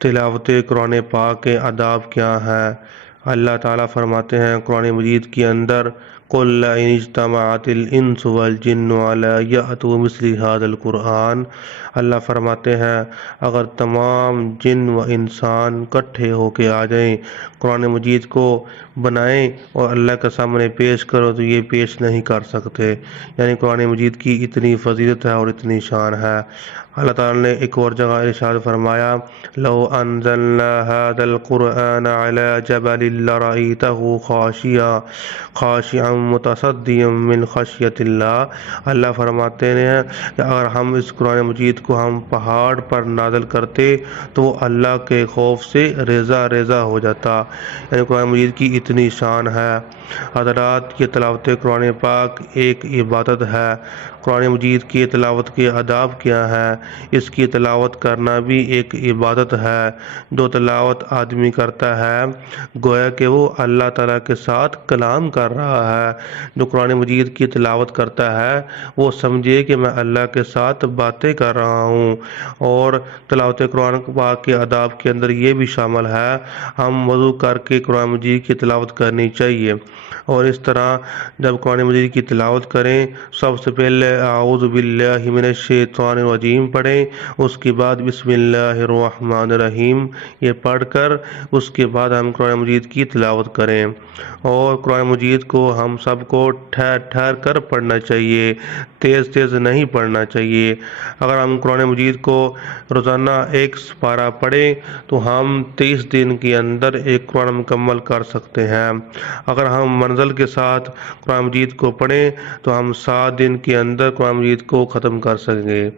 تلاوت قرآن پاک کے آداب کیا ہیں؟ اللہ تعالیٰ فرماتے ہیں قرآن مجید کے اندر قُلْ لَئِنِ اجْتَمَعَتِ الْإِنسُ وَالْجِنُّ عَلَىٰ يَأْتُوا بِمِثْلِ هَٰذَا الْقُرْآنِ، اللہ فرماتے ہیں اگر تمام جن و انسان اکٹھے ہو کے آ جائیں، قرآن مجید کو بنائیں اور اللہ کے سامنے پیش کرو تو یہ پیش نہیں کر سکتے۔ یعنی قرآن مجید کی اتنی فضیلت ہے اور اتنی شان ہے۔ اللہ تعالیٰ نے ایک اور جگہ ارشاد فرمایا لو انزلنا هذا القرآن على جبل لرأيته خاشعا متصدعا من خشیۃ اللہ، اللہ فرماتے ہیں کہ اگر ہم اس قرآن مجید کو ہم پہاڑ پر نازل کرتے تو وہ اللہ کے خوف سے ریزہ ریزہ ہو جاتا۔ یعنی قرآن مجید کی اتنی شان ہے۔ حضرات، یہ تلاوت قرآن پاک ایک عبادت ہے۔ قرآن مجید کی تلاوت کے آداب کیا ہے؟ اس کی تلاوت کرنا بھی ایک عبادت ہے۔ جو تلاوت آدمی کرتا ہے گویا کہ وہ اللہ تعالیٰ کے ساتھ کلام کر رہا ہے۔ جو قرآن مجید کی تلاوت کرتا ہے وہ سمجھے کہ میں اللہ کے ساتھ باتیں کر رہا ہوں۔ اور تلاوت قرآن پاک کے آداب کے اندر یہ بھی شامل ہے ہم وضو کر کے قرآن مجید کی تلاوت کرنی چاہیے۔ اور اس طرح جب قرآن مجید کی تلاوت کریں سب سے پہلے اعوذ باللہ من الشیطان الرجیم پڑھیں، اس کے بعد بسم اللہ الرحمن الرحیم یہ پڑھ کر اس کے بعد ہم قرآن مجید کی تلاوت کریں۔ اور قرآن مجید کو ہم سب کو ٹھہر ٹھہر کر پڑھنا چاہیے، تیز تیز نہیں پڑھنا چاہیے۔ اگر ہم قرآن مجید کو روزانہ ایک سپارہ پڑھیں تو ہم 30 دن کے اندر ایک قرآن مکمل کر سکتے ہیں۔ اگر ہم منزل کے ساتھ قرآن مجید کو پڑھیں تو ہم 7 دن کے اندر قرآن مجید کو ختم کر سکیں گے۔